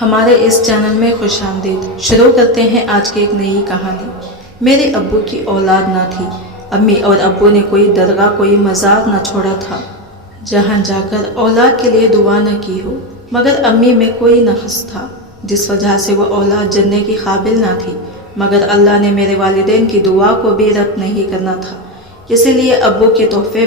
ہمارے اس چینل میں خوش آمدید۔ شروع کرتے ہیں آج کی ایک نئی کہانی۔ میرے ابو کی اولاد نہ تھی۔ امی اور ابو نے کوئی درگاہ کوئی مزار نہ چھوڑا تھا جہاں جا کر اولاد کے لیے دعا نہ کی ہو، مگر امی میں کوئی نقص تھا جس وجہ سے وہ اولاد جننے کی قابل نہ تھی، مگر اللہ نے میرے والدین کی دعا کو بھی رد نہیں کرنا تھا، اسی لیے ابو کے تحفے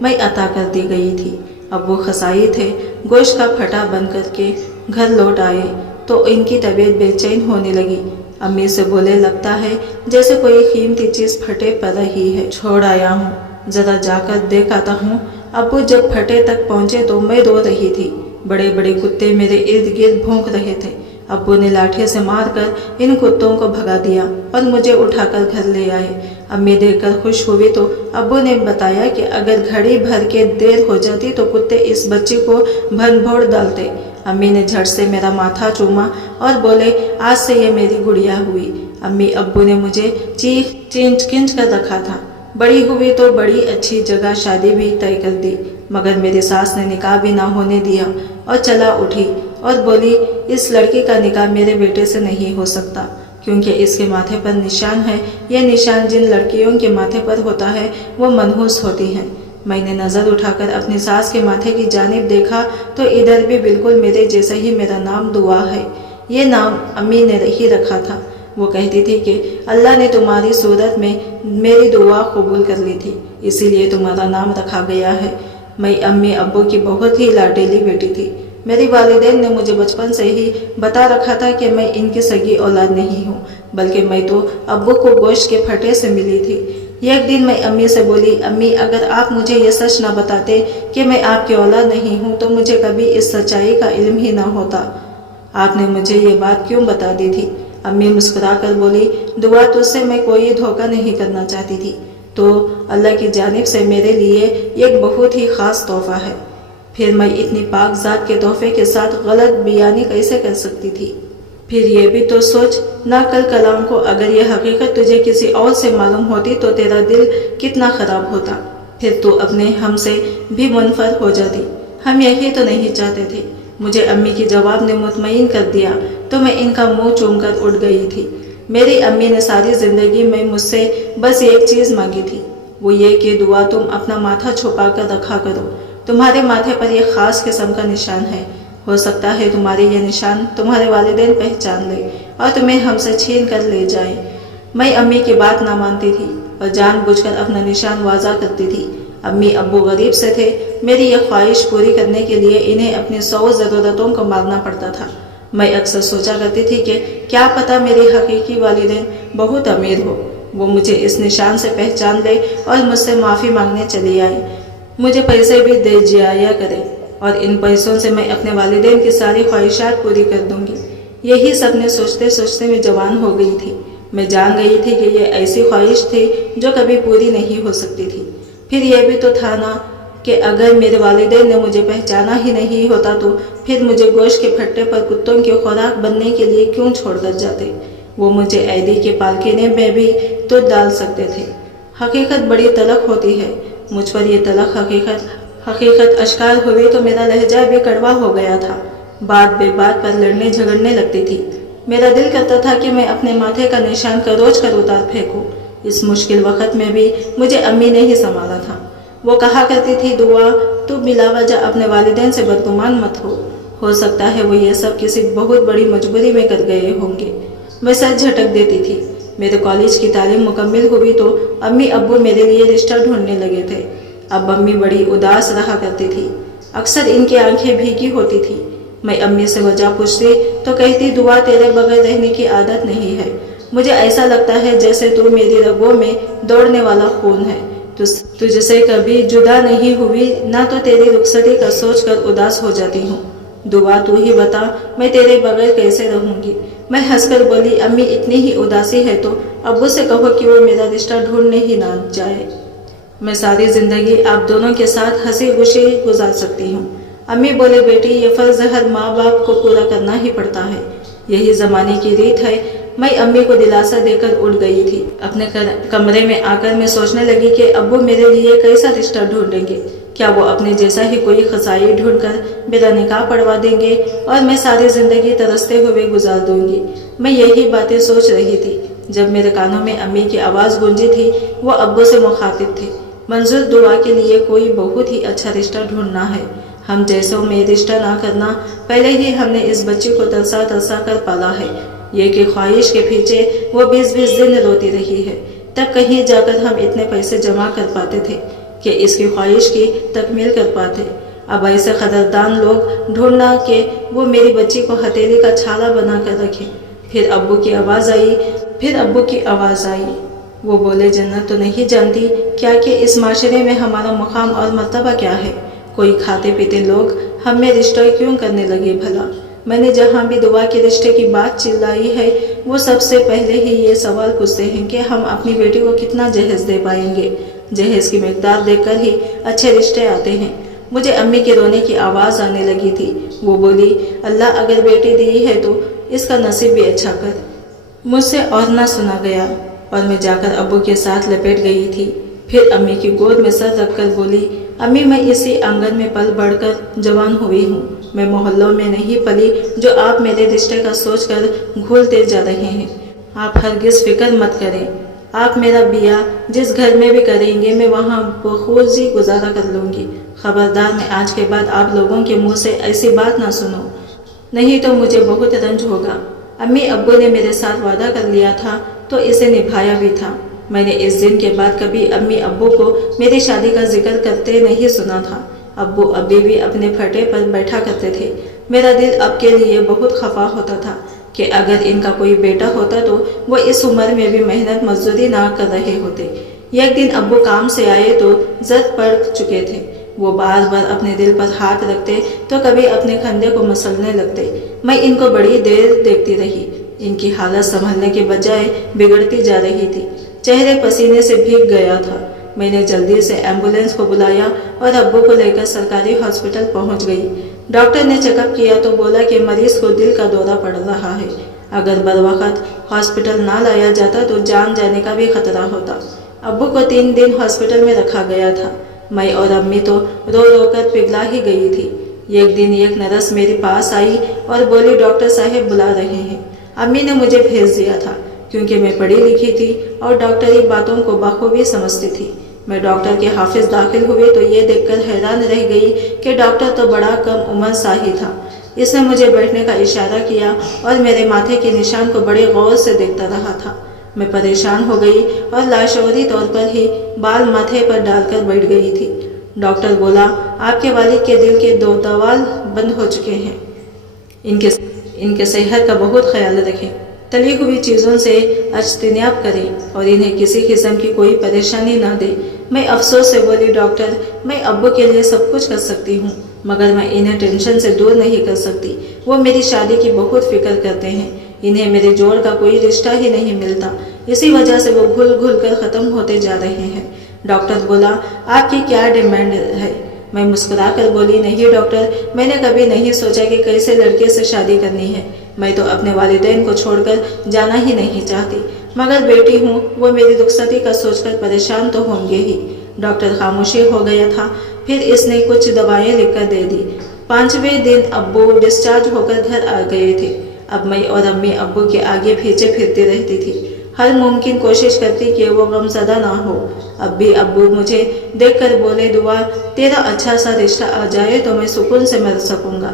میں عطا کر دی گئی تھی۔ ابو قصائی تھے، گوشت کا پھٹا بن کر کے گھر لوٹ آئے تو ان کی طبیعت بے چین ہونے لگی۔ امی سے بولے، لگتا ہے جیسے کوئی قیمتی چیز پھٹے پر رہی ہے، چھوڑ آیا ہوں، ذرا جا کر دیکھ آتا ہوں۔ ابو جب پھٹے تک پہنچے تو میں رو رہی تھی، بڑے بڑے کتے میرے ارد گرد بھونک رہے تھے۔ ابو نے لاٹھی سے مار کر ان کتوں کو بھگا دیا اور مجھے اٹھا کر گھر لے آئے۔ امی دیکھ کر خوش ہوئی تو ابو نے بتایا کہ اگر گھڑی بھر کے دیر ہو جاتی تو کتے اس بچی کو بھن بھوڑ ڈالتے۔ امی نے جھٹ سے میرا ماتھا چوما اور بولے، آج سے یہ میری گڑیا ہوئی۔ امی ابو نے مجھے چینچ کنچ کر رکھا تھا، بڑی ہوئی تو بڑی اچھی جگہ شادی بھی طے کر دی، مگر میری ساس نے نکاح بھی نہ ہونے دیا اور چلا اٹھی اور بولی، اس لڑکی کا نکاح میرے بیٹے سے نہیں ہو سکتا کیونکہ اس کے ماتھے پر نشان ہے، یہ نشان جن لڑکیوں کے ماتھے پر ہوتا ہے وہ منحوس ہوتی ہیں۔ میں نے نظر اٹھا کر اپنی ساس کے ماتھے کی جانب دیکھا تو ادھر بھی بالکل میرے جیسا ہی میرا نام دعا ہے۔ یہ نام امی نے ہی رکھا تھا۔ وہ کہتی تھی کہ اللہ نے تمہاری صورت میں میری دعا قبول کر لی تھی، اسی لیے تمہارا نام رکھا گیا ہے۔ میں امی ابو کی بہت ہی لاڈلی بیٹی تھی۔ میری والدین نے مجھے بچپن سے ہی بتا رکھا تھا کہ میں ان کی سگی اولاد نہیں ہوں، بلکہ میں تو ابو کو گوشت کے پھٹے سے ملی تھی۔ ایک دن میں امی سے بولی، امی اگر آپ مجھے یہ سچ نہ بتاتے کہ میں آپ کی اولاد نہیں ہوں تو مجھے کبھی اس سچائی کا علم ہی نہ ہوتا۔ آپ نے مجھے یہ بات کیوں بتا دی تھی؟ امی مسکرا کر بولی، دعا تجھ سے میں کوئی دھوکہ نہیں کرنا چاہتی تھی، تو اللہ کی جانب سے میرے لیے ایک بہت ہی خاص تحفہ ہے، پھر میں اتنی پاک ذات کے تحفے کے ساتھ غلط بیانی کیسے کر سکتی تھی؟ پھر یہ بھی تو سوچ نہ کل کلام کو اگر یہ حقیقت تجھے کسی اور سے معلوم ہوتی تو تیرا دل کتنا خراب ہوتا، پھر تو اپنے ہم سے بھی منفرد ہو جاتی۔ ہم یہی تو نہیں چاہتے تھے۔ مجھے امی کی جواب نے مطمئن کر دیا تو میں ان کا منہ چوم کر اٹھ گئی تھی۔ میری امی نے ساری زندگی میں مجھ سے بس ایک چیز مانگی تھی، وہ یہ کہ دعا تم اپنا ماتھا چھپا کر رکھا کرو، تمہارے ماتھے پر یہ خاص قسم کا نشان ہے، ہو سکتا ہے تمہارے یہ نشان تمہارے والدین پہچان لے اور تمہیں ہم سے چھین کر لے جائیں۔ میں امی کی بات نہ مانتی تھی اور جان بوجھ کر اپنا نشان واضح کرتی تھی۔ امی ابو غریب سے تھے، میری یہ خواہش پوری کرنے کے لیے انہیں اپنی 100 ضرورتوں کو مارنا پڑتا تھا۔ میں اکثر سوچا کرتی تھی کہ کیا پتہ میری حقیقی والدین بہت امیر ہو، وہ مجھے اس نشان سے پہچان لے اور مجھ سے معافی مانگنے چلی آئے، مجھے پیسے بھی دے جایا کرے اور ان پیسوں سے میں اپنے والدین کی ساری خواہشات پوری کر دوں گی۔ یہی سپنے سوچتے سوچتے میں جوان ہو گئی تھی۔ میں جان گئی تھی کہ یہ ایسی خواہش تھی جو کبھی پوری نہیں ہو سکتی تھی۔ پھر یہ بھی تو تھا نا کہ اگر میرے والدین نے مجھے پہچانا ہی نہیں ہوتا تو پھر مجھے گوشت کے پھٹے پر کتوں کی خوراک بننے کے لیے کیوں چھوڑ کر جاتے؟ وہ مجھے عیدی کے پالکینے میں بھی تو ڈال سکتے تھے۔ حقیقت بڑی تلخ ہوتی ہے۔ مجھ پر یہ تلخ حقیقت اشکار ہوئی تو میرا لہجہ بھی کڑوا ہو گیا تھا، بات بے بات پر لڑنے جھگڑنے لگتی تھی۔ میرا دل کرتا تھا کہ میں اپنے ماتھے کا نشان کروچ کر اتار پھینکوں۔ اس مشکل وقت میں بھی مجھے امی نے ہی سنبھالا تھا۔ وہ کہا کرتی تھی، دعا تو بلا وجہ اپنے والدین سے بدگمان مت ہو سکتا ہے وہ یہ سب کسی بہت بڑی مجبوری میں کر گئے ہوں گے۔ میں سر جھٹک دیتی تھی۔ میرے کالج کی تعلیم مکمل ہوئی تو امی ابو میرے لیے رشتہ ڈھونڈنے لگے تھے۔ اب امی بڑی اداس رہا کرتی تھی، اکثر ان کی آنکھیں بھیگی ہوتی تھی۔ میں امی سے وجہ پوچھتی تو کہتی، دعا تیرے بغیر رہنے کی عادت نہیں ہے، مجھے ایسا لگتا ہے جیسے تو میری رگوں میں دوڑنے والا خون ہے، تجھ سے کبھی جدا نہیں ہوئی نہ تو تیری رخصتی کا سوچ کر اداس ہو جاتی ہوں۔ دعا تو ہی بتا میں تیرے بغیر کیسے رہوں گی؟ میں ہنس کر بولی، امی اتنی ہی اداسی ہے تو ابو سے کہو کہ وہ میرا رشتہ ڈھونڈنے ہی نہ جائے، میں ساری زندگی آپ دونوں کے ساتھ ہنسی خوشی گزار سکتی ہوں۔ امی بولے، بیٹی یہ فرض ہر ماں باپ کو پورا کرنا ہی پڑتا ہے، یہی زمانے کی ریت ہے۔ میں امی کو دلاسا دے کر اٹھ گئی تھی۔ اپنے کمرے میں آ کر میں سوچنے لگی کہ ابو میرے لیے کیسا رشتہ ڈھونڈیں گے۔ کیا وہ اپنے جیسا ہی کوئی خزائی ڈھونڈ کر میرا نکاح پڑھوا دیں گے اور میں ساری زندگی ترستے ہوئے گزار دوں گی؟ میں یہی باتیں سوچ رہی تھی جب میرے کانوں میں امی کی آواز گونجی تھی۔ وہ ابو سے مخاطب تھے، منظور دعا کے لیے کوئی بہت ہی اچھا رشتہ ڈھونڈنا ہے۔ ہم جیسوں میں رشتہ نہ کرنا، پہلے ہی ہم نے اس بچی کو ترسا ترسا کر پالا ہے، یہ کہ خواہش کے پیچھے وہ 20 دن روتی رہی ہے، تب کہیں جا کر ہم اتنے پیسے جمع کر پاتے تھے کہ اس کی خواہش کی تکمیل کر پاتے۔ اب ایسے قدردان لوگ ڈھونڈنا کہ وہ میری بچی کو ہتھیلی کا چھالا بنا کر رکھے۔ پھر ابو کی آواز آئی، وہ بولے، جنت تو نہیں جانتی کیا کہ اس معاشرے میں ہمارا مقام اور مرتبہ کیا ہے؟ کوئی کھاتے پیتے لوگ ہم میں رشتہ کیوں کرنے لگے بھلا؟ میں نے جہاں بھی دعا کے رشتے کی بات چلائی ہے، وہ سب سے پہلے ہی یہ سوال پوچھتے ہیں کہ ہم اپنی بیٹی کو کتنا جہیز دے پائیں گے۔ جہیز کی مقدار دیکھ کر ہی اچھے رشتے آتے ہیں۔ مجھے امی کے رونے کی آواز آنے لگی تھی۔ وہ بولی، اللہ اگر بیٹی دی ہے تو اس کا نصیب بھی اچھا کر۔ مجھ سے اور نہ سنا گیا اور میں جا کر ابو کے ساتھ لپٹ گئی تھی۔ پھر امی کی گود میں سر رکھ کر بولی، امی میں اسی آنگن میں پل بڑھ کر جوان ہوئی ہوں، میں محلوں میں نہیں پلی جو آپ میرے رشتے کا سوچ کر گھولتے جا رہے ہیں۔ آپ ہرگز فکر مت کریں، آپ میرا بیاہ جس گھر میں بھی کریں گے میں وہاں بخوشی گزارا کر لوں گی۔ خبردار میں آج کے بعد آپ لوگوں کے منہ سے ایسی بات نہ سنو، نہیں تو مجھے بہت رنج ہوگا۔ امی ابو نے میرے ساتھ وعدہ کر لیا تھا تو اسے نبھایا بھی تھا۔ میں نے اس دن کے بعد کبھی امی ابو کو میری شادی کا ذکر کرتے نہیں سنا تھا۔ ابو ابھی بھی اپنے پھٹے پر بیٹھا کرتے تھے۔ میرا دل اب کے لیے بہت خفا ہوتا تھا کہ اگر ان کا کوئی بیٹا ہوتا تو وہ اس عمر میں بھی محنت مزدوری نہ کر رہے ہوتے۔ ایک دن ابو کام سے آئے تو زد پڑ چکے تھے۔ وہ بار بار اپنے دل پر ہاتھ رکھتے تو کبھی اپنے کھندے کو مسلنے لگتے۔ میں ان کو بڑی دیر دیکھتی رہی۔ ان کی حالت سنبھلنے کے بجائے بگڑتی جا رہی تھی۔ چہرے پسینے سے بھیگ گیا تھا۔ میں نے جلدی سے ایمبولینس کو بلایا اور ابو کو لے کر سرکاری ہاسپٹل پہنچ گئی۔ ڈاکٹر نے چیک اپ کیا تو بولا کہ مریض کو دل کا دورہ پڑ رہا ہے، اگر بروقت ہاسپٹل نہ لایا جاتا تو جان جانے کا بھی خطرہ ہوتا۔ ابو کو 3 دن ہاسپٹل میں رکھا گیا تھا۔ میں اور امی تو رو رو کر پگھلا ہی گئی تھی۔ ایک دن ایک نرس میرے پاس آئی اور بولی، ڈاکٹر صاحب بلا رہے ہیں۔ امی نے مجھے بھیج دیا تھا کیونکہ میں پڑھی لکھی تھی اور ڈاکٹری باتوں کو بخوبی سمجھتی تھی۔ میں ڈاکٹر کے حافظ داخل ہوئے تو یہ دیکھ کر حیران رہ گئی کہ ڈاکٹر تو بڑا کم عمر سا ہی تھا۔ اس نے مجھے بیٹھنے کا اشارہ کیا اور میرے ماتھے کے نشان کو بڑے غور سے دیکھتا رہا تھا۔ میں پریشان ہو گئی اور لاشعوری طور پر ہی بال ماتھے پر ڈال کر بیٹھ گئی تھی۔ ڈاکٹر بولا، آپ کے والد کے دل کے 2 دوال بند ہو چکے ہیں، ان کے صحت کا بہت خیال رکھیں، تلی ہوئی چیزوں سے اجتناب کریں اور انہیں کسی قسم کی کوئی پریشانی نہ دیں۔ میں افسوس سے بولی، ڈاکٹر میں ابو کے لیے سب کچھ کر سکتی ہوں مگر میں انہیں ٹینشن سے دور نہیں کر سکتی۔ وہ میری شادی کی بہت فکر کرتے ہیں، انہیں میرے جوڑ کا کوئی رشتہ ہی نہیں ملتا، اسی وجہ سے وہ گھل گھل کر ختم ہوتے جا رہے ہیں۔ ڈاکٹر بولا، آپ کی کیا ڈیمانڈ ہے؟ میں مسکرا کر بولی، نہیں ڈاکٹر، میں نے کبھی نہیں سوچا کہ کیسے لڑکے سے شادی کرنی ہے۔ میں تو اپنے والدین کو چھوڑ کر جانا ہی نہیں چاہتی، مگر بیٹی ہوں، وہ میری رخصتی کا سوچ کر پریشان تو ہوں گے ہی۔ ڈاکٹر خاموشی ہو گیا تھا، پھر اس نے کچھ دوائیں لکھ کر دے دی۔ 5ویں دن ابو ڈسچارج ہو کر گھر آ گئے تھے۔ اب میں اور امی ابو کے آگے پیچھے پھرتی رہتی تھی، ہر ممکن کوشش کرتی کہ وہ غمزدہ نہ ہو۔ اب بھی ابو مجھے دیکھ کر بولے، دعا تیرا اچھا سا رشتہ آ جائے تو میں سکون سے مر سکوں گا۔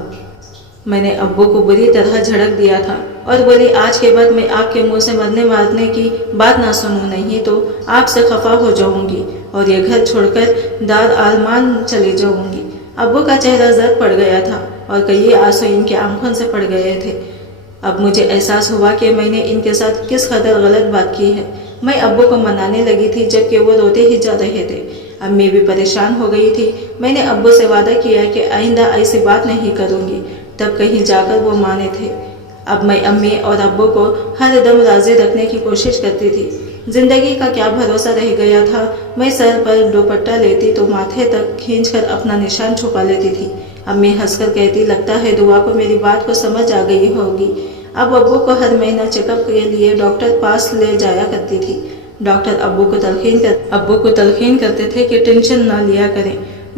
میں نے ابو کو بری طرح جھڑک دیا تھا اور بولی، آج کے بعد میں آپ کے منہ سے مرنے مارنے کی بات نہ سنوں، نہیں تو آپ سے خفا ہو جاؤں گی اور یہ گھر چھوڑ کر دار آلمان چلی جاؤں گی۔ ابو کا چہرہ زرد پڑ گیا تھا اور کئی آنسو ان کی آنکھوں سے پڑ گئے تھے۔ اب مجھے احساس ہوا کہ میں نے ان کے ساتھ کس قدر غلط بات کی ہے۔ میں ابو کو منانے لگی تھی جبکہ وہ روتے ہی جا رہے تھے۔ امی بھی پریشان ہو گئی تھی۔ میں نے ابو سے وعدہ کیا کہ آئندہ ایسی بات نہیں کروں گی، تب کہیں جا کر وہ مانے تھے۔ اب میں امی اور ابو کو ہر دم راضی رکھنے کی کوشش کرتی تھی۔ زندگی کا کیا بھروسہ رہ گیا تھا۔ میں سر پر دوپٹہ لیتی تو ماتھے تک کھینچ کر اپنا نشان چھپا لیتی تھی۔ امی ہنس کر کہتی، لگتا ہے دعا کو میری بات کو سمجھ آ گئی ہوگی۔ اب ابو کو ہر مہینہ چیک اپ کے لیے ڈاکٹر پاس لے جایا کرتی تھی۔ ڈاکٹر ابو کو تلقین کرتے تھے کہ ٹینشن نہ لیا کریں،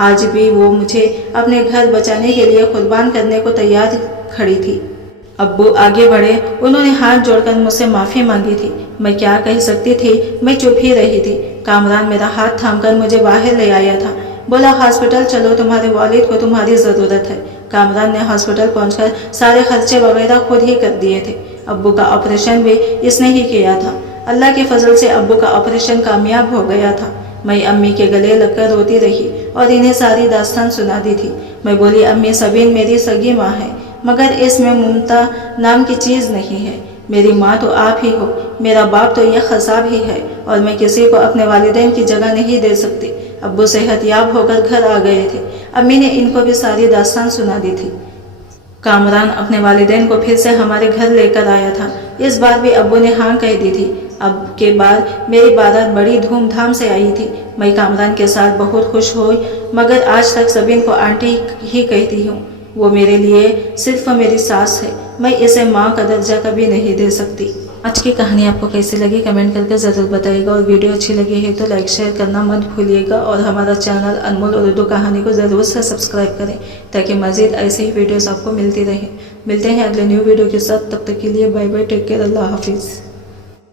آج بھی وہ مجھے اپنے گھر بچانے کے لیے قربان کرنے کو تیار کھڑی تھی۔ ابو آگے بڑھے، انہوں نے ہاتھ جوڑ کر مجھ سے معافی مانگی تھی۔ میں کیا کہہ سکتی تھی، میں چپ ہی رہی تھی۔ کامران میرا ہاتھ تھام کر مجھے باہر لے آیا تھا، بولا ہاسپٹل چلو، تمہارے والد کو تمہاری ضرورت ہے۔ کامران نے ہاسپٹل پہنچ کر سارے خرچے وغیرہ خود ہی کر دیے تھے۔ ابو کا آپریشن بھی اس نے ہی کیا تھا۔ اللہ کے فضل سے ابو کا آپریشن کامیاب ہو گیا تھا۔ میں امی کے گلے لگ کر روتی رہی اور انہیں ساری داستان سنا دی تھی۔ میں بولی امی، سبین میری سگی ماں ہے، مگر اس میں ممتا نام کی چیز نہیں ہے۔ میری ماں تو آپ ہی ہو، میرا باپ تو یہ قصاب ہی ہے، اور میں کسی کو اپنے والدین کی جگہ نہیں دے سکتی۔ ابو صحت یاب ہو کر گھر آ گئے تھے۔ امی نے ان کو بھی ساری داستان سنا دی تھی۔ کامران اپنے والدین کو پھر سے ہمارے گھر لے کر آیا تھا۔ اس بار بھی ابو نے ہاں کہہ دی تھی۔ اب کے بعد میری بارات بڑی دھوم دھام سے آئی تھی۔ میں کامران کے ساتھ بہت خوش ہوئی، مگر آج تک سبین کو آنٹی ہی کہتی ہوں۔ وہ میرے لیے صرف میری ساس ہے، میں اسے ماں کا درجہ کبھی نہیں دے سکتی۔ آج کی کہانی آپ کو کیسی لگی کمنٹ کر کے ضرور بتائیے گا، اور ویڈیو اچھی لگی ہے تو لائک شیئر کرنا مت بھولیے گا، اور ہمارا چینل انمول اردو کہانی کو ضرور سے سبسکرائب کریں تاکہ مزید ایسے ہی ویڈیوز آپ کو ملتی رہیں۔ ملتے ہیں اگلے نیو ویڈیو کے ساتھ، تب تک کے لیے بائے بائے، ٹیک کیئر، اللہ حافظ۔